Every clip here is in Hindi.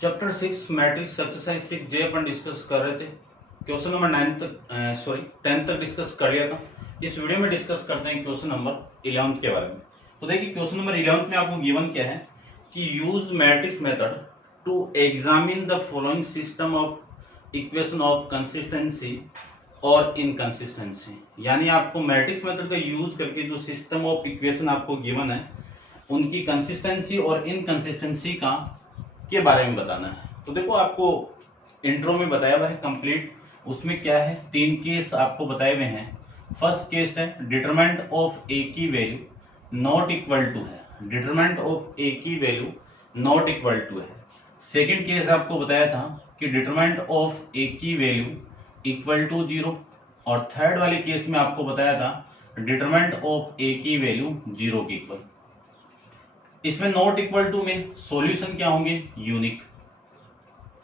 चैप्टर 6 मैट्रिक्स एक्सरसाइज 6J अपन डिस्कस कर रहे थे। क्वेश्चन नंबर 10 तक डिस्कस कर लिया था। इस वीडियो में डिस्कस करते हैं क्वेश्चन नंबर 11 के बारे में। तो देखिए क्वेश्चन नंबर 11 में आपको गिवन क्या है कि use matrix method to examine the following system of equation of consistency और इनकंसिस्टेंसी। यानी आपको मैट्रिक्स मेथड का यूज करके जो सिस्टम ऑफ इक्वेशन आपको गिवन है उनकी कंसिस्टेंसी और इनकंसिस्टेंसी का के बारे में बताना है। तो देखो आपको इंट्रो में बताया हुआ है कंप्लीट, उसमें क्या है 3 केस आपको बताए हुए हैं। फर्स्ट केस है डिटरमिनेंट ऑफ ए की वैल्यू नॉट इक्वल टू है, डिटरमिनेंट ऑफ ए की वैल्यू नॉट इक्वल टू है। सेकंड केस आपको बताया था कि डिटरमिनेंट ऑफ ए की वैल्यू इक्वल टू 0, और थर्ड वाले केस में आपको बताया था डिटरमिनेंट ऑफ ए की वैल्यू 0 के इक्वल। इसमें नॉट इक्वल टू में सॉल्यूशन क्या होंगे, यूनिक।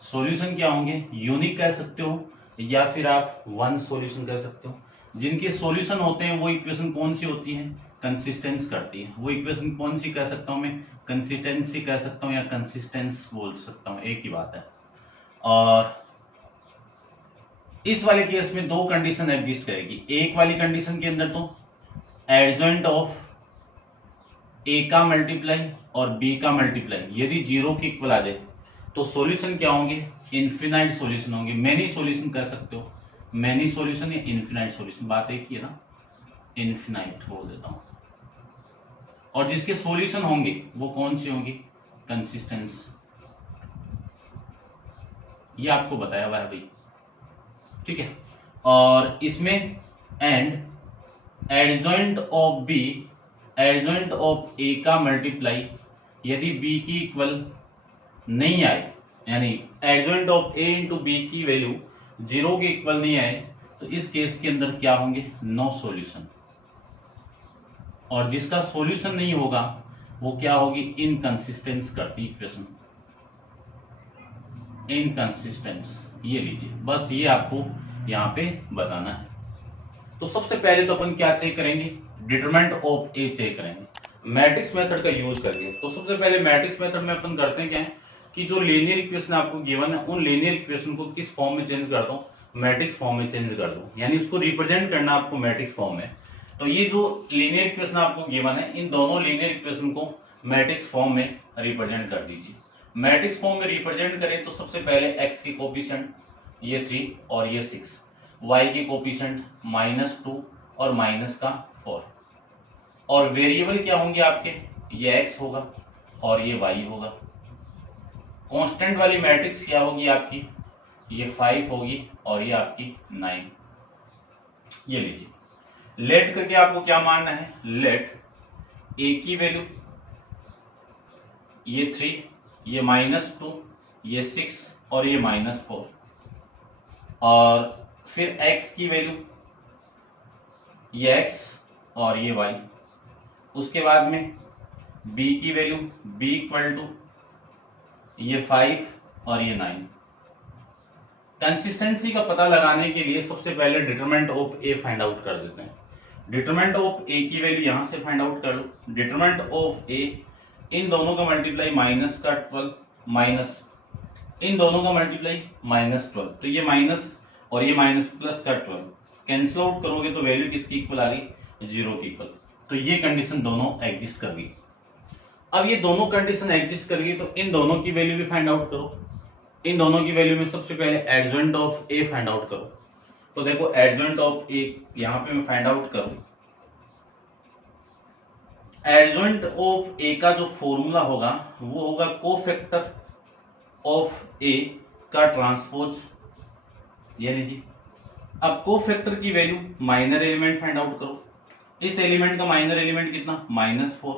सॉल्यूशन क्या होंगे, यूनिक कह सकते हो या फिर आप वन सॉल्यूशन कह सकते हो। जिनके सॉल्यूशन होते हैं वो इक्वेशन कौन सी होती है, कंसिस्टेंस करती है। वो इक्वेशन कौन सी कह सकता हूं मैं, कंसिस्टेंसी कह सकता हूं या कंसिस्टेंस बोल सकता हूं, एक ही बात है। और इस वाले केस में दो कंडीशन एग्जिस्ट करेगी। एक वाली कंडीशन के अंदर तो एडजॉइंट ऑफ ए का मल्टीप्लाई और बी का मल्टीप्लाई यदि 0 के इक्वल आ जाए तो सॉल्यूशन क्या होंगे, इनफिनाइट सॉल्यूशन होंगे। मैनी सॉल्यूशन कह सकते हो, मैनी सॉल्यूशन या इनफिनाइट सॉल्यूशन, बात एक ही है ना, इनफिनाइट बोल देता हूं। और जिसके सॉल्यूशन होंगे वो कौन सी होंगी, कंसिस्टेंस। ये आपको बताया हुआ है भाई, ठीक है। और इसमें and adjoint of B, adjoint of A का मल्टीप्लाई यदि बी की इक्वल नहीं आए, यानी adjoint of A into B की वैल्यू 0 के इक्वल नहीं आए तो इस केस के अंदर क्या होंगे, नो सॉल्यूशन। और जिसका सॉल्यूशन नहीं होगा वो क्या होगी, इनकंसिस्टेंस करती इक्वेशन, इनकंसिस्टेंस। ये लीजिए, बस ये आपको यहां पे बताना है। तो सबसे पहले तो अपन क्या चेक करेंगे, डिटरमिनेंट ऑफ ए चेक करेंगे मैट्रिक्स मेथड का यूज करके। तो सबसे पहले मैट्रिक्स मेथड में अपन करते हैं क्या है कि जो लीनियर इक्वेशन आपको गिवन है उन लीनियर इक्वेशन को किस फॉर्म में चेंज कर दो, मैट्रिक्स फॉर्म में चेंज कर दो, यानी उसको रिप्रेजेंट करना आपको मैट्रिक्स फॉर्म में। तो ये जो लीनियर इक्वेशन आपको गिवन है इन दोनों लीनियर इक्वेशन को मैट्रिक्स फॉर्म में रिप्रेजेंट कर दीजिए। मैट्रिक्स फॉर्म में रिप्रेजेंट करें तो सबसे पहले एक्स की कोफिशिएंट ये 3 और ये 6, y की कोफिशिएंट -2 और माइनस का 4, और वेरिएबल क्या होंगे आपके, ये x होगा और ये y होगा। कांस्टेंट वाली मैट्रिक्स क्या होगी आपकी, ये 5 होगी और ये आपकी 9। ये लीजिए, लेट करके आपको क्या मानना है, लेट a की वैल्यू ये 3, ये -2, ये 6 और ये -4, और फिर x की वैल्यू ये x और ये y। उसके बाद में b की वैल्यू b इक्वल टू ये 5 और ये 9। कंसिस्टेंसी का पता लगाने के लिए सबसे पहले determinant of a find out कर देते हैं। डिटरमिनेंट ऑफ a की वैल्यू यहां से फाइंड आउट कर लो। डिटरमिनेंट ऑफ a, इन दोनों का मल्टीप्लाई माइनस का 12 माइनस इन दोनों का मल्टीप्लाई -12, तो ये माइनस और ये माइनस प्लस का 12 कैंसिल आउट करोगे तो वैल्यू किसकी इक्वल आ गई, 0 की इक्वल। तो ये कंडीशन दोनों एग्जिस्ट कर गई। अब ये दोनों कंडीशन एग्जिस्ट कर गई तो इन दोनों की वैल्यू भी फाइंड आउट करो। इन दोनों की वैल्यू में सबसे पहले adjoint of A find out करो। तो देखो एडजॉइंट ऑफ ए यहां पे मैं फाइंड आउट करूं, एडजॉइंट ऑफ ए का जो फॉर्मूला होगा वो होगा कोफैक्टर ऑफ ए का ट्रांसपोज। ये लीजिए, अब कोफैक्टर की value minor element find out करो। इस एलिमेंट का माइनर एलिमेंट कितना, -4,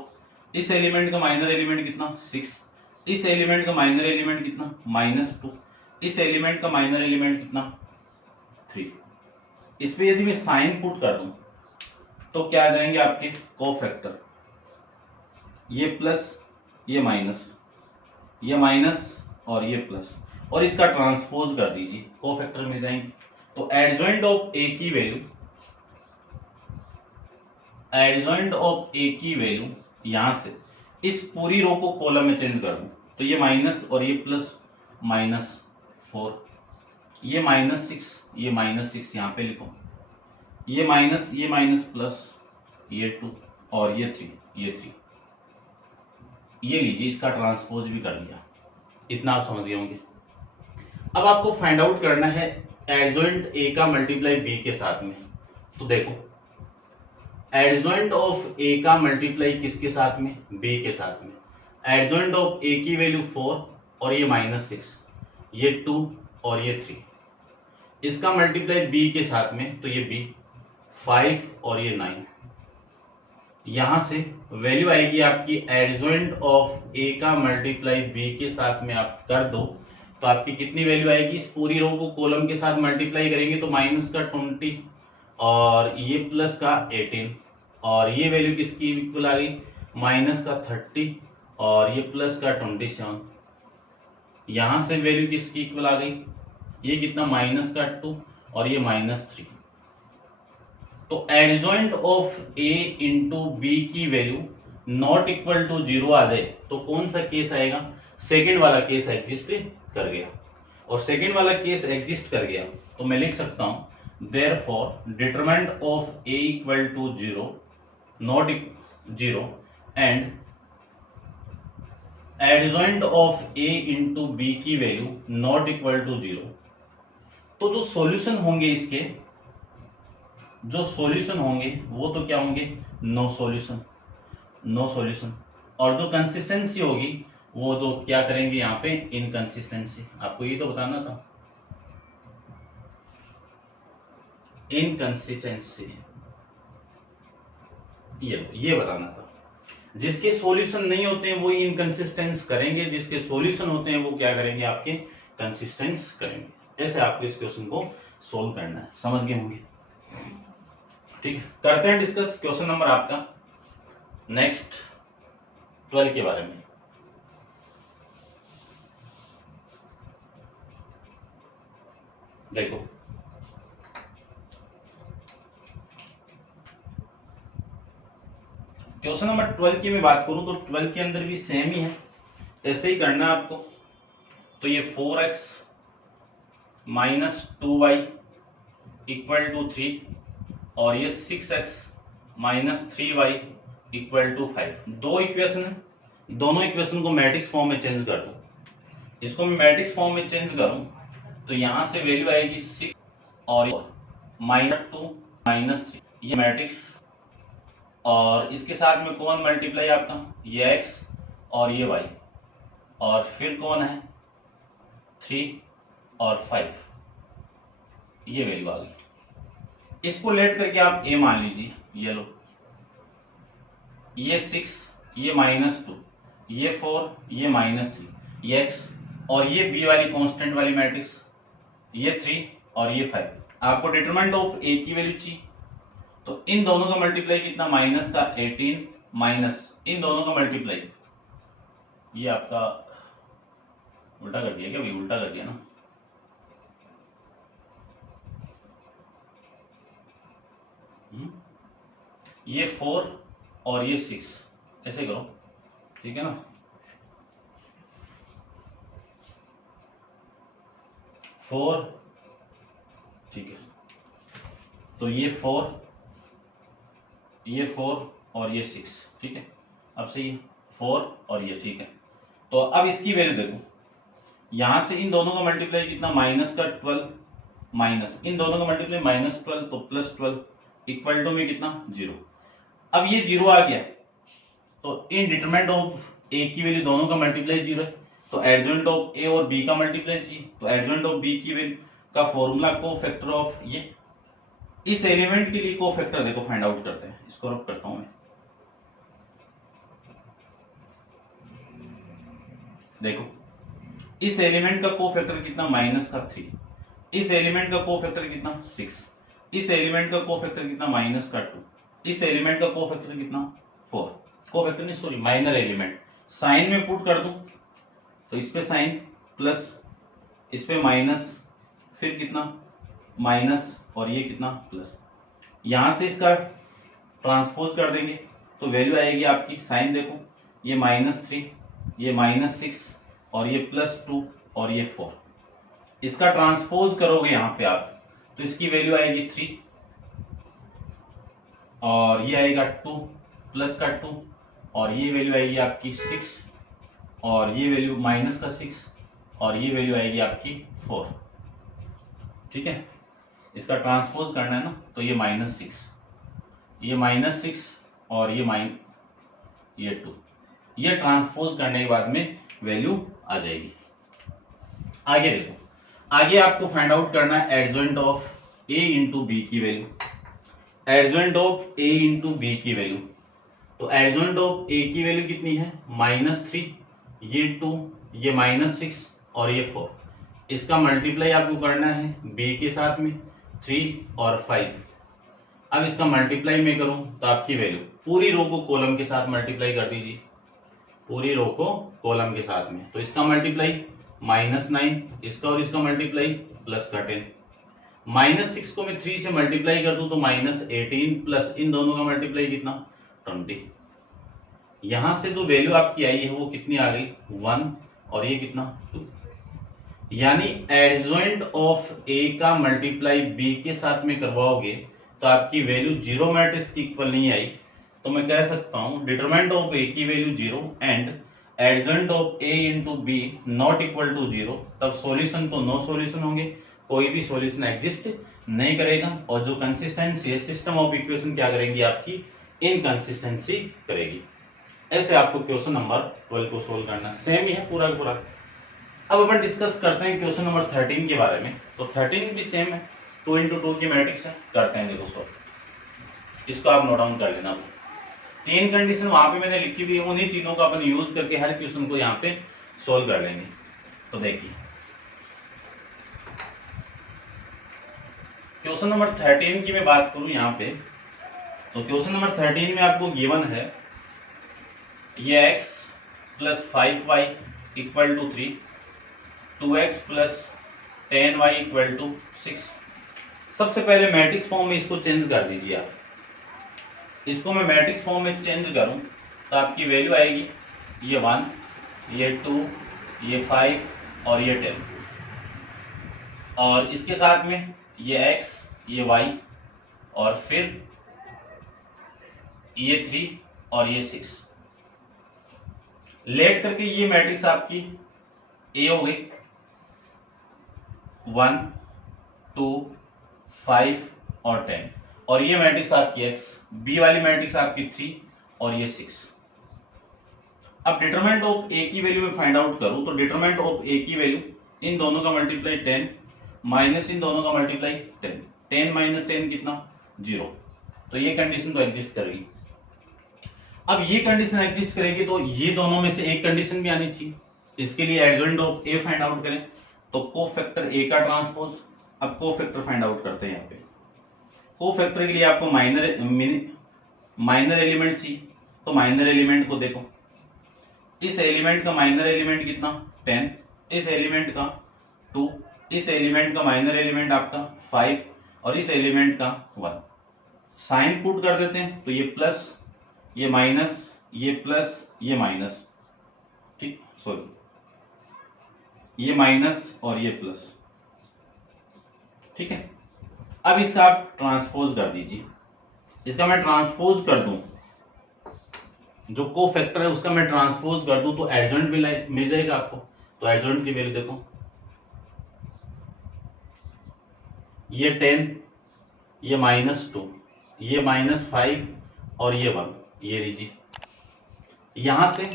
इस एलिमेंट का माइनर एलिमेंट कितना, 6, इस एलिमेंट का माइनर एलिमेंट कितना, -2, इस एलिमेंट का माइनर एलिमेंट कितना, 3। इस पे यदि मैं साइन पुट कर दूं तो क्या आ जाएंगे आपके कोफैक्टर, ये प्लस ये माइनस, ये माइनस और ये प्लस, और इसका ट्रांसपोज कर दीजिए, कोफैक्टर में जाएंगे। तो एडजॉइंट ऑफ ए की वैल्यू, एडजॉइंट ऑफ ए की वैल्यू यहां से इस पूरी रो को कॉलम में चेंज कर दूं तो ये माइनस और ये प्लस -4, ये -6, ये -6 यहाँ पे लिखो, ये माइनस प्लस, ये 2 और ये 3, ये 3, ये लीजिए, इसका ट्रांसपोज भी कर लिया। इतना आप समझ गए होंगे। अब आपको फाइंड आउट करना है एडजॉइंट ए का मल्टीप्लाई बी के साथ में। तो देखो, एडजॉइंट ऑफ ए का मल्टीप्लाई किसके साथ में? बी के साथ में। एडजॉइंट ऑफ ए की वैल्यू 4 और ये -6, ये 2 और ये 3, इसका मल्टीप्लाई बी के साथ में, तो ये बी 5 और ये 9। यहां से वैल्यू आएगी आपकी एडजॉइंट ऑफ ए का मल्टीप्लाई बी के साथ में आप कर दो तो आपकी कितनी वैल्यू आएगी? इस पूरी रो को कॉलम के साथ मल्टीप्लाई करेंगे तो माइनस का 20 और ये प्लस का 18 और ये वैल्यू किसकी इक्वल आ गई? माइनस का 30 और ये प्लस का 27। यहां से वैल्यू किसकी इक्वल आ गई? ये कितना? माइनस का 2 और ये -3। तो adjoint of A into B की वैल्यू नॉट इक्वल टू 0 आ जाए तो कौन सा केस आएगा? सेकेंड वाला केस एग्जिस्ट कर गया। और सेकेंड वाला केस एग्जिस्ट कर गया तो मैं लिख सकता हूं therefore determinant of A equal to 0 not 0 and adjoint of A into B की वैल्यू नॉट इक्वल टू 0। तो जो सॉल्यूशन होंगे इसके, जो सॉल्यूशन होंगे वो तो क्या होंगे? No solution, no solution. और जो कंसिस्टेंसी होगी वो जो क्या करेंगे यहाँ पे? इनकंसिस्टेंसी। आपको ये तो बताना था, इनकंसिस्टेंसी, ये बताना था। जिसके सॉल्यूशन नहीं होते हैं वो इनकंसिस्टेंस करेंगे, जिसके सॉल्यूशन होते हैं वो क्या करेंगे? आपके कंसिस्टेंस करेंगे। ऐसे आपको इस क्वेश्चन को सोल्व करना है। समझ गए होंगे? ठीक है, करते हैं डिस्कस क्वेश्चन नंबर आपका नेक्स्ट 12 के बारे में। देखो, क्वेश्चन नंबर 12 की मैं बात करूं तो 12 के अंदर भी सेम ही है, ऐसे ही करना है आपको। तो ये 4x - 2y = 3 और ये 6x - 3y = 5। दो इक्वेशन है, दोनों इक्वेशन को मैट्रिक्स फॉर्म में चेंज कर दो। इसको मैं मैट्रिक्स फॉर्म में चेंज करूं तो यहां से वैल्यू आएगी 6 और -2 -3, ये मैट्रिक्स। और इसके साथ में कौन मल्टीप्लाई आपका? ये x और ये y, और फिर कौन है? 3 और 5, ये वैल्यू आ गई। इसको लेट करके आप a मान लीजिए, ये लो, ये 6, ये -2, ये 4, ये -3, ये x और ये b वाली कांस्टेंट वाली मैट्रिक्स, ये 3 और ये 5। आपको डिटरमिनेंट ऑफ a की वैल्यू चाहिए तो इन दोनों का मल्टीप्लाई कितना? माइनस का 18 माइनस इन दोनों का मल्टीप्लाई, ये आपका उल्टा कर दिया क्या भाई? उल्टा कर दिया ना। ये 4 और ये 6, ऐसे करो, ठीक है ना। 4, ठीक है, तो ये 4, ये 4 और ये 6, ठीक है। अब सही है, 4 और ये, ठीक है। तो अब इसकी वैल्यू देखो, यहां से इन दोनों का मल्टीप्लाई कितना? माइनस का 12 माइनस इन दोनों का मल्टीप्लाई -12 तो +12 इक्वल टू में कितना? 0। अब ये 0 आ गया तो इन डिटरमिनेंट ऑफ ए की वैल्यू दोनों का मल्टीप्लाई 0 है तो एडजॉइंट ऑफ ए और बी का मल्टीप्लाई चाहिए। तो एडजॉइंट ऑफ बी की वैल्यू का फॉर्मूला कोफैक्टर ऑफ ये, इस एलिमेंट के लिए कोफैक्टर देखो फाइंड आउट करते हैं। इसको रब करता हूं मैं, देखो इस एलिमेंट का कोफैक्टर कितना? -3। इस एलिमेंट का कोफैक्टर कितना? 6। इस एलिमेंट का कोफैक्टर कितना? -2। इस एलिमेंट का कोफैक्टर कितना? 4। कोफैक्टर नहीं, सॉरी, माइनर एलिमेंट। साइन में पुट कर दूं तो इस पे साइन प्लस, इस पे माइनस, फिर कितना? माइनस और ये कितना? प्लस। यहां से इसका ट्रांसपोज कर देंगे तो वैल्यू आएगी आपकी, साइन देखो, ये -3, ये -6 और ये +2 और ये 4। इसका ट्रांसपोज करोगे यहां पे आप तो इसकी वैल्यू आएगी 3 और ये आएगा 2 प्लस का 2 और ये वैल्यू आएगी आपकी 6 और ये वैल्यू माइनस का 6 और ये वैल्यू आएगी आपकी 4। ठीक है, इसका ट्रांसपोज करना है ना, तो ये -6, ये -6 और ये ये 2, ये ट्रांसपोज करने के बाद में वैल्यू आ जाएगी। आगे देखो, आगे आपको फाइंड आउट करना है adjoint of a into B की value. Adjoint of a into B की वैल्यू, तो एडजॉइंट ऑफ a की वैल्यू कितनी है -3, ये 2, ये -6 और ये 4। इसका मल्टीप्लाई आपको करना है b के साथ में 3 और 5। अब इसका मल्टीप्लाई में करूं तो आपकी वैल्यू पूरी रो को कॉलम के साथ मल्टीप्लाई कर दीजिए, पूरी रो को कॉलम के साथ में, तो इसका मल्टीप्लाई -9, इसका और इसका मल्टीप्लाई प्लस का 10। -6 को मैं 3 से मल्टीप्लाई कर दूं तो -18 प्लस इन दोनों का मल्टीप्लाई कितना 20। यहां से जो वैल्यू आपकी आई है वो कितनी आ गई 1 और ये कितना 2। यानी एडजॉइंट ऑफ a का मल्टीप्लाई b के साथ में करवाओगे तो आपकी वैल्यू जीरो मैट्रिक्स की इक्वल नहीं आई, तो मैं कह सकता हूं डिटरमिनेंट ऑफ a की value 0 and adjoint of a into B not equal to 0। तब सॉल्यूशन तो नो सॉल्यूशन होंगे, कोई भी सॉल्यूशन एग्जिस्ट नहीं करेगा और जो कंसिस्टेंसी है सिस्टम ऑफ इक्वेशन क्या करेंगी आपकी इनकंसिस्टेंसी करेगी। ऐसे आपको क्वेश्चन नंबर 12 को सोल्व करना, सेम ही है पूरा का पूरा। अब अपन डिस्कस करते हैं क्वेश्चन नंबर 13 के बारे में। तो 13 भी सेम है, 2 इंटू 2 की मैट्रिक्स है, करते हैं देखो सॉल्व। इसको आप नोट डाउन कर लेना। 3 कंडीशन वहां पे मैंने लिखी हुई है, उन्हीं तीनों का अपन यूज करके हर क्वेश्चन को यहाँ पे सोल्व कर लेंगे। तो देखिए क्वेश्चन नंबर 13 की मैं बात करूं यहाँ पे, तो क्वेश्चन नंबर 13 में आपको गिवन है ये x plus 5y equal to 3, 2x plus 10y equal to 6। सबसे पहले मैट्रिक्स फॉर्म में इसको चेंज कर दीजिए आप। इसको मैं मैट्रिक्स फॉर्म में चेंज करूं तो आपकी वैल्यू आएगी ये 1, ये 2, ये 5 और ये 10 और इसके साथ में ये x, ये y और फिर ये 3 और ये 6। लेट करके ये मैट्रिक्स आपकी A हो गई 1, 2, 5 और 10 और ये मैट्रिक्स आपकी x, B वाली मैट्रिक्स आपकी 3 और ये 6। अब डिटरमिनेंट ऑफ A की वैल्यू में फाइंड आउट करूं तो डिटरमिनेंट ऑफ A की वैल्यू इन दोनों का मल्टीप्लाई 10 माइनस इन दोनों का मल्टीप्लाई 10, 10 माइनस 10 कितना 0। तो ये कंडीशन तो एग्जिस्ट करेगी। अब ये कंडीशन एग्जिस्ट करेगी तो ये दोनों में से एक कंडीशन भी आनी चाहिए। इसके लिए adjoint of A find out करें तो कोफैक्टर A का ट्रांसपोज। अब कोफैक्टर फाइंड आउट करते हैं। यहाँ पे कोफैक्टर के लिए आपको माइनर एलिमेंट चाहिए, तो माइनर एलिमेंट को देखो, इस एलिमेंट का माइनर एलिमेंट कितना 10, इस एलिमेंट का 2, इस एलिमेंट का माइनर एलिमेंट आपका 5 और इस एलिमेंट का 1। साइन पुट कर देते हैं तो ये प्लस, ये माइनस, ये प्लस, ये माइनस, ठीक सॉरी ये माइनस और ये प्लस, ठीक है। अब इसका आप ट्रांसपोज कर दीजिए। इसका मैं ट्रांसपोज कर दूं, जो कोफैक्टर है उसका मैं ट्रांसपोज कर दूं तो एडजॉइंट मिल जाएगा आपको। तो एडजॉइंट की वैल्यू देखो, ये 10, ये -2, ये -5 और ये 1, ये लीजिए। यहां से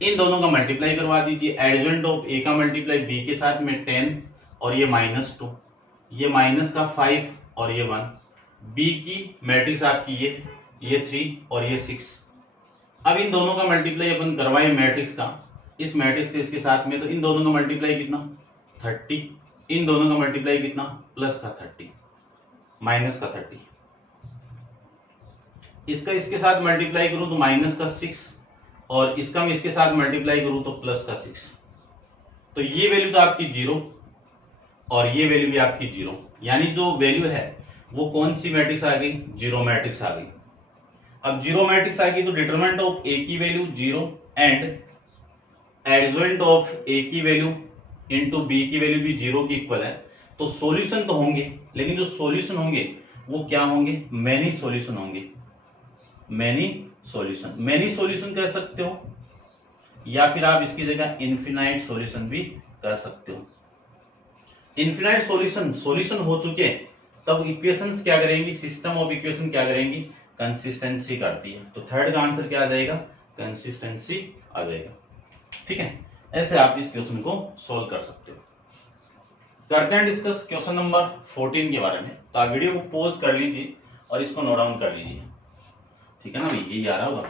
इन दोनों का मल्टीप्लाई करवा दीजिए। एडजॉइंट ऑफ A का मल्टीप्लाई B के साथ में 10 और ये -2, ये माइनस का 5 और ये 1। B की मैट्रिक्स आपकी ये 3 और ये 6। अब इन दोनों का मल्टीप्लाई अपन करवाए मैट्रिक्स का, इस मैट्रिक्स के इसके साथ में, तो इन दोनों का मल्टीप्लाई कितना 30, इन दोनों का मल्टीप्लाई कितना प्लस का 30 माइनस का 30। इसका इसके साथ मल्टीप्लाई करूं तो माइनस का 6 और इसका मैं इसके साथ मल्टीप्लाई करूं तो प्लस का 6। तो ये वैल्यू तो आपकी 0 और ये वैल्यू भी आपकी 0, यानी जो वैल्यू है वो कौन सी मैट्रिक्स आ गई, जीरो मैट्रिक्स आ गई। अब जीरो मैट्रिक्स आ गई तो डिटरमिनेंट ऑफ A की value 0 and adjoint of A की वैल्यू इंटू बी की वैल्यू भी 0 की इक्वल है, तो सॉल्यूशन तो होंगे, लेकिन जो सॉल्यूशन होंगे वो क्या होंगे, मैनी सॉल्यूशन होंगे। मैनी सॉल्यूशन कह सकते हो, या फिर आप इसकी जगह इनफिनाइट सॉल्यूशन भी कह सकते हो। इनफिनाइट सॉल्यूशन हो चुके तब इक्वेशंस क्या करेंगी, सिस्टम ऑफ इक्वेशन क्या करेंगी, कंसिस्टेंसी करती है। तो थर्ड का आंसर क्या आ जाएगा, कंसिस्टेंसी आ जाएगा। ठीक है, ऐसे आप इस क्वेश्चन को सोल्व कर सकते हो। करते हैं डिस्कस क्वेश्चन नंबर 14 के बारे में। तो आप वीडियो को पॉज कर लीजिए और इसको नोट डाउन कर लीजिए। ठीक है ना भाई, यही आ रहा होगा।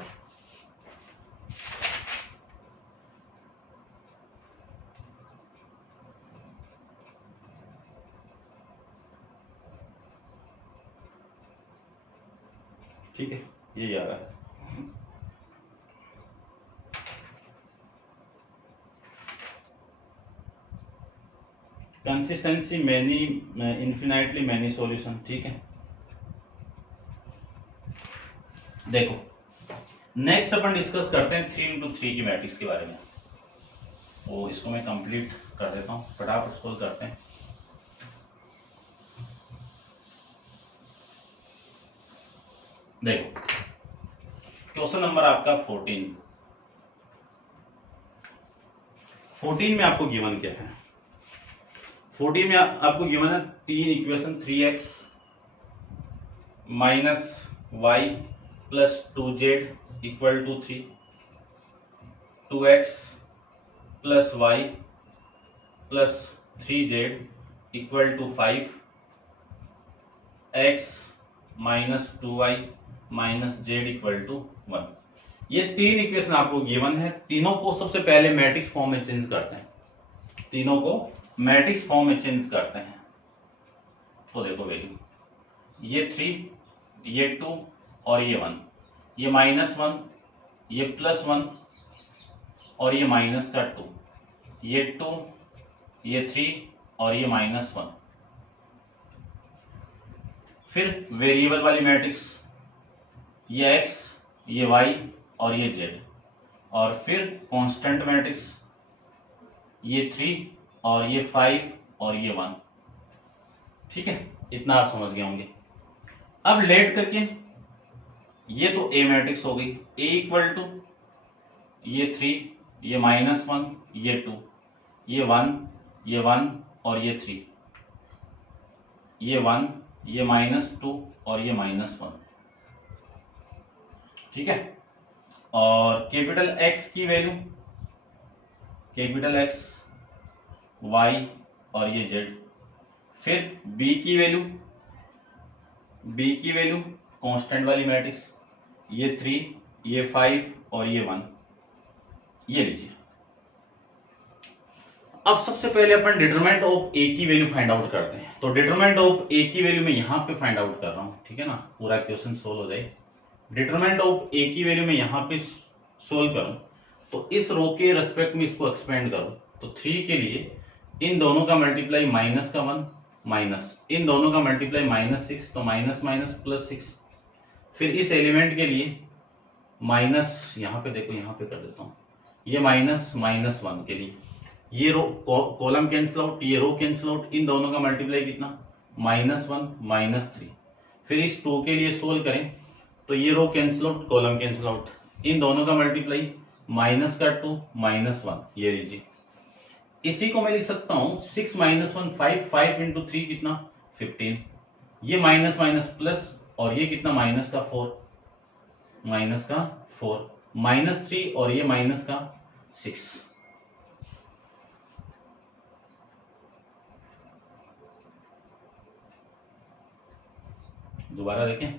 ठीक है, यही आ रहा है। Consistency many, infinitely many solution. ठीक है, देखो नेक्स्ट अपन डिस्कस करते हैं 3x3 की मैट्रिक्स के बारे में। वो इसको मैं कंप्लीट कर देता हूं, फटाफट सोल्व करते हैं। देखो क्वेश्चन नंबर आपका 14 में आपको गिवन क्या है, 14 में आपको गिवन है 3 equation 3x minus y plus 2z equal to 3, 2x plus y plus 3z equal to 5, x minus 2y minus z equal to 1। ये 3 इक्वेशन आपको गिवन है। तीनों को सबसे पहले मैट्रिक्स फॉर्म में चेंज करते हैं, तीनों को मैट्रिक्स फॉर्म में चेंज करते हैं। तो देखो वैल्यू, ये 3, ये 2 और ये 1, ये -1, ये +1 और ये माइनस का 2, ये 2, ये 3 और ये -1। फिर वेरिएबल वाली मैट्रिक्स, ये x, ये y और ये z, और फिर कांस्टेंट मैट्रिक्स, ये 3 और ये 5 और ये 1। ठीक है, इतना आप समझ गए होंगे। अब लेट करके ये तो ए मैट्रिक्स हो गई, ए इक्वल टू ये 3, ये -1, ये 2, ये 1, ये 1 और ये 3, ये 1, ये -2 और ये -1। ठीक है, और कैपिटल एक्स की वैल्यू, कैपिटल एक्स, वाई और ये जेड। फिर बी की वैल्यू, बी की वैल्यू कांस्टेंट वाली मैट्रिक्स, ये 3, ये 5 और ये 1। ये लीजिए। अब सबसे पहले अपन डिटरमिनेंट ऑफ ए की वैल्यू फाइंड आउट करते हैं। तो डिटरमिनेंट ऑफ ए की वैल्यू मैं यहां पे फाइंड आउट कर रहा हूं। ठीक है ना, पूरा क्वेश्चन सोल्व हो जाए। डिटरमिनेंट ऑफ ए की वैल्यू मैं यहां पे सोल्व करूं तो इस रो के रेस्पेक्ट में इसको एक्सपेंड करूं तो 3 के लिए इन दोनों का मल्टीप्लाई माइनस का 1 माइनस, इन दोनों का मल्टीप्लाई -6 तो माइनस माइनस +6। फिर इस एलिमेंट के लिए माइनस, यहां पे देखो यहां पे कर देता हूं, ये -1 के लिए ये रो कॉलम कैंसिल आउट, ये रो कैंसिल आउट, इन दोनों का मल्टीप्लाई कितना -1 -3। फिर इस 2 के लिए सोल्व करें तो ये row cancel out, column cancel out, इन दोनों का मल्टीप्लाई -2 -1। ये लीजिए, इसी को मैं लिख सकता हूं 6 - 1 5, 5 × 3 कितना 15, ये माइनस माइनस प्लस और ये कितना -4 -3 और ये -6। दोबारा देखें,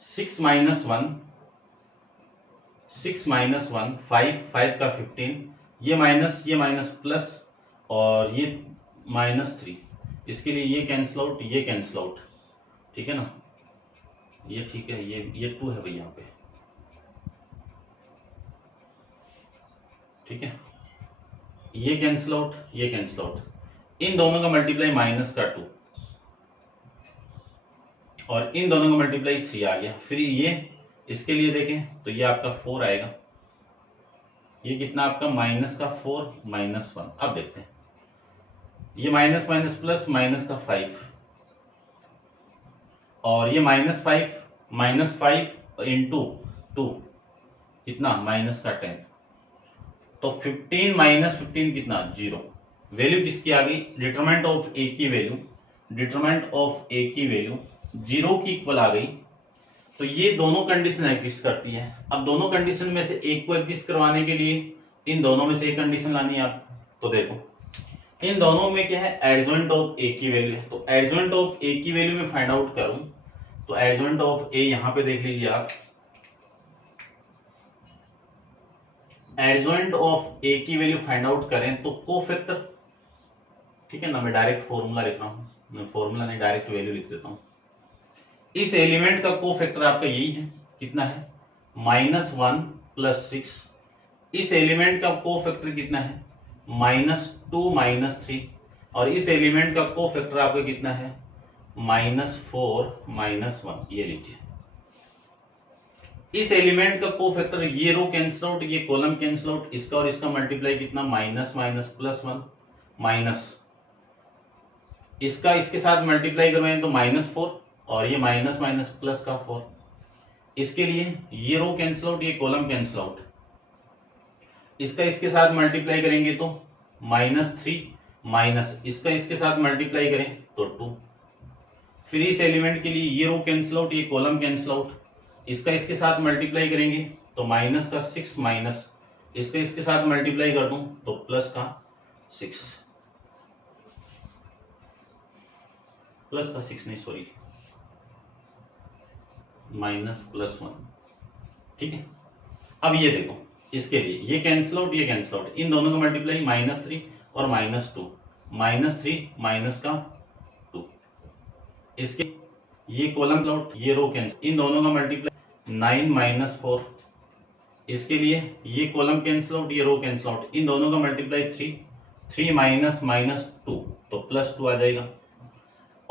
6 - 1 5, 5 का 15, ये माइनस प्लस और ये -3, इसके लिए ये कैंसिल आउट, ये कैंसिल आउट। ठीक है ना, ये ठीक है, ये 2 है भाई यहाँ पे। ठीक है, ये कैंसिल आउट, ये कैंसिल आउट, इन दोनों का मल्टीप्लाई -2 और इन दोनों का मल्टीप्लाई 3 आ गया। फिर ये इसके लिए देखें तो ये आपका 4 आएगा, ये कितना आपका माइनस का 4 माइनस 1। अब देखते हैं ये माइनस माइनस प्लस माइनस का 5 और ये माइनस 5 इंटू 2 कितना माइनस का 10, तो 15 माइनस 15 कितना 0। वैल्यू किसकी आ गई, डिटरमिनेंट ऑफ ए की वैल्यू, डिटरमिनेंट ऑफ ए की वैल्यू 0 की इक्वल आ गई। तो ये दोनों कंडीशन एग्जिस्ट करती है। अब दोनों कंडीशन में से एक को एग्जिस्ट करवाने के लिए इन दोनों में से एक कंडीशन लानी है आप। तो देखो इन दोनों में क्या है, एडजॉइंट ऑफ ए की वैल्यू है। तो एडजॉइंट ऑफ ए की वैल्यू में फाइंड आउट करूं तो एडजॉइंट ऑफ ए यहां पे देख लीजिए आप, एडजॉइंट ऑफ ए की वैल्यू फाइंड आउट करें तो कोफैक्टर, ठीक है ना, मैं डायरेक्ट फॉर्मूला लिख रहा हूं, मैं फॉर्मूला नहीं डायरेक्ट वैल्यू लिख देता हूं। इस एलिमेंट का कोफैक्टर आपका यही है, कितना है -1 + 6। इस एलिमेंट का कोफैक्टर कितना है -2 -3 और इस एलिमेंट का कोफैक्टर आपका कितना है -4 -1। ये लीजिए इस एलिमेंट का कोफैक्टर, ये रो कैंसिल आउट, ये कॉलम कैंसिल आउट, इसका और इसका मल्टीप्लाई कितना माइनस माइनस +1 माइनस इसका इसके साथ मल्टीप्लाई करवाएं तो -4 और ये माइनस माइनस प्लस का 4। इसके लिए ये रो कैंसिल आउट, ये कॉलम कैंसिल आउट, इसका इसके साथ मल्टीप्लाई करेंगे तो -3 माइनस इसका इसके साथ मल्टीप्लाई करें तो 2। फिर इस एलिमेंट के लिए ये रो कैंसिल आउट, ये कॉलम कैंसिल आउट, इसका इसके साथ मल्टीप्लाई करेंगे तो माइनस का 6 माइनस इसका इसके साथ मल्टीप्लाई कर दूं तो प्लस का 6, प्लस का 6 नहीं सॉरी -+1। ठीक है, अब ये देखो इसके लिए ये कैंसिल आउट, ये कैंसिल आउट, इन दोनों का मल्टीप्लाई -3 और -2, -3 माइनस का 2। इसके ये कॉलम आउट, ये रो कैंसिल, इन दोनों का मल्टीप्लाई 9 - 4। इसके लिए ये कॉलम कैंसिल आउट, ये रो कैंसिल आउट, इन दोनों का मल्टीप्लाई 3 माइनस -2 तो +2 आ जाएगा।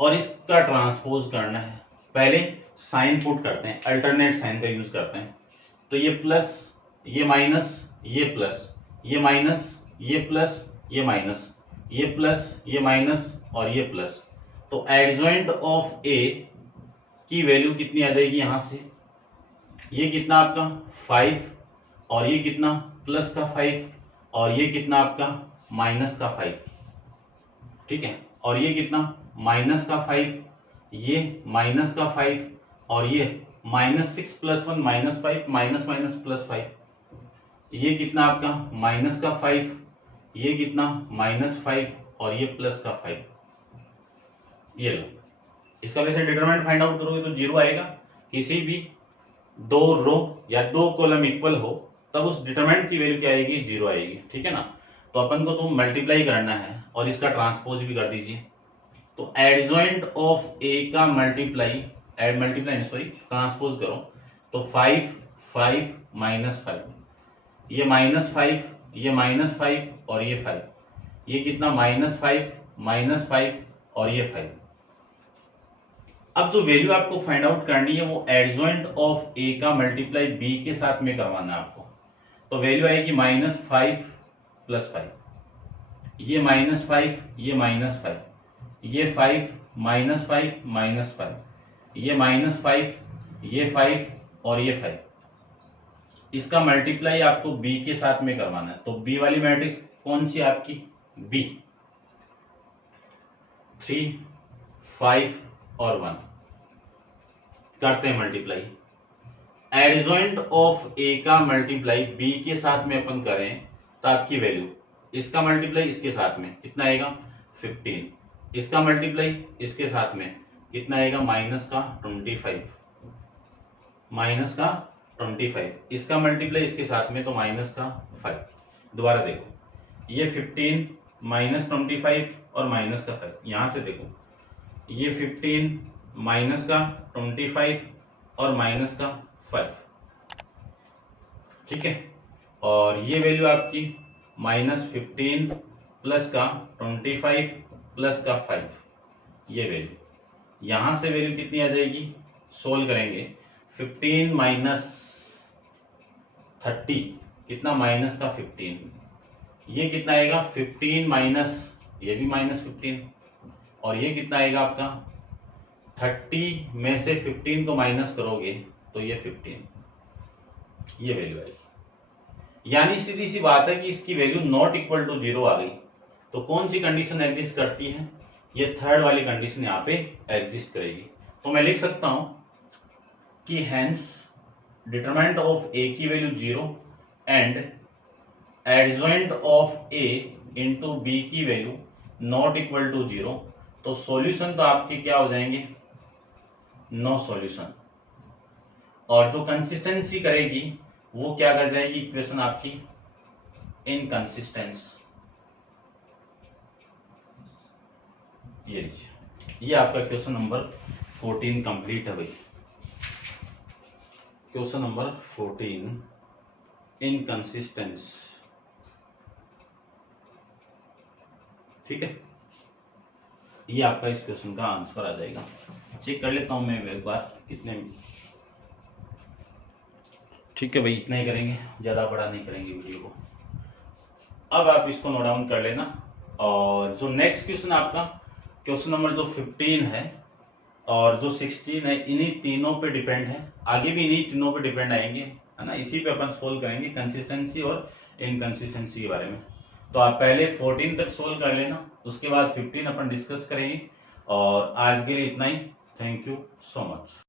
और इसका ट्रांसपोज करना है, पहले साइन पुट करते हैं, अल्टरनेट साइन का यूज करते हैं। तो ये प्लस, ये माइनस, ये प्लस, ये माइनस, ये प्लस, ये माइनस, ये प्लस, ये माइनस और ये प्लस। तो एडजॉइंट ऑफ ए की वैल्यू कितनी आ जाएगी यहां से, ये कितना आपका 5 और ये कितना प्लस का 5 और ये कितना आपका माइनस का 5। ठीक है, और ये कितना -5, ये -5 और ये -6 + 1 -5 माइनस माइनस +5, ये कितना आपका -5, ये कितना -5 और ये +5। ये लो, इसका वैसे डिटरमिनेंट फाइंड आउट करोगे तो 0 आएगा। किसी भी दो रो या दो कॉलम इक्वल हो तब उस डिटरमिनेंट की वैल्यू क्या आएगी 0 आएगी। ठीक है ना, तो अपन को तो मल्टीप्लाई करना है और इसका ट्रांसपोज भी कर दीजिए। तो एडजॉइंट ऑफ ए का मल्टीप्लाई ट्रांसपोज करो तो 5 5 -5, ये -5, ये -5 और ये 5, ये कितना -5 और ये 5। अब जो वैल्यू आपको फाइंड आउट करनी है वो एडजॉइंट ऑफ ए का मल्टीप्लाई बी के साथ में करवाना है आपको। तो वैल्यू आएगी -5 + 5, ये -5, ये -5, ये 5 -5 -5, ये -5, ये 5 और ये 5। इसका मल्टीप्लाई आपको बी के साथ में करवाना है। तो बी वाली मैट्रिक्स कौन सी आपकी, बी, 3 5 और 1 करते हैं मल्टीप्लाई। एडजॉइंट ऑफ ए का मल्टीप्लाई बी के साथ में अपन करें तो आपकी वैल्यू, इसका मल्टीप्लाई इसके साथ में कितना आएगा 15, इसका मल्टीप्लाई इसके साथ में कितना आएगा -25, इसका मल्टीप्लाई इसके साथ में तो -5। दोबारा देखो, ये 15 -25 और -5, यहां से देखो ये 15 -25 और -5। ठीक है, और ये वैल्यू आपकी -15 +25 +5, ये वैल्यू, यहां से वैल्यू कितनी आ जाएगी, सोल्व करेंगे 15 माइनस 30 कितना, माइनस का 15, ये कितना आएगा 15 माइनस, ये भी माइनस 15, और ये कितना आएगा आपका 30 में से 15 को माइनस करोगे तो ये 15, ये वैल्यू आएगी। यानी सीधी सी बात है कि इसकी वैल्यू नॉट इक्वल टू 0 आ गई। तो कौन सी कंडीशन एग्जिस्ट करती है, ये थर्ड वाली कंडीशन यहाँ पे एग्जिस्ट करेगी। तो मैं लिख सकता हूं कि हेंस डिटरमिनेंट ऑफ ए की value 0 and adjoint of A into B की वैल्यू नॉट इक्वल टू 0। तो सॉल्यूशन तो आपके क्या हो जाएंगे, नो सॉल्यूशन। और जो कंसिस्टेंसी करेगी वो क्या कर जाएगी, इक्वेशन आपकी इनकंसिस्टेंस। ये लीजिए, ये आपका क्वेश्चन नंबर 14 कंप्लीट है भाई। क्वेश्चन नंबर 14 इनकंसिस्टेंस, ठीक है। ये आपका इस क्वेश्चन का आंसर आ जाएगा। चेक कर लेता हूं मैं एक बार कितने, ठीक है भाई, इतना ही करेंगे, ज्यादा बड़ा नहीं करेंगे वीडियो को। अब आप इसको नोट डाउन कर लेना। और जो नेक्स्ट क्वेश्चन आपका क्वेश्चन नंबर जो 15 है और जो 16 है, इन्हीं तीनों पे डिपेंड है, आगे भी इन्हीं तीनों पे डिपेंड आएंगे, है ना। इसी पे अपन सोल्व करेंगे कंसिस्टेंसी और इनकंसिस्टेंसी के बारे में। तो आप पहले 14 तक सोल्व कर लेना, उसके बाद 15 अपन डिस्कस करेंगे। और आज के लिए इतना ही। Thank you so much.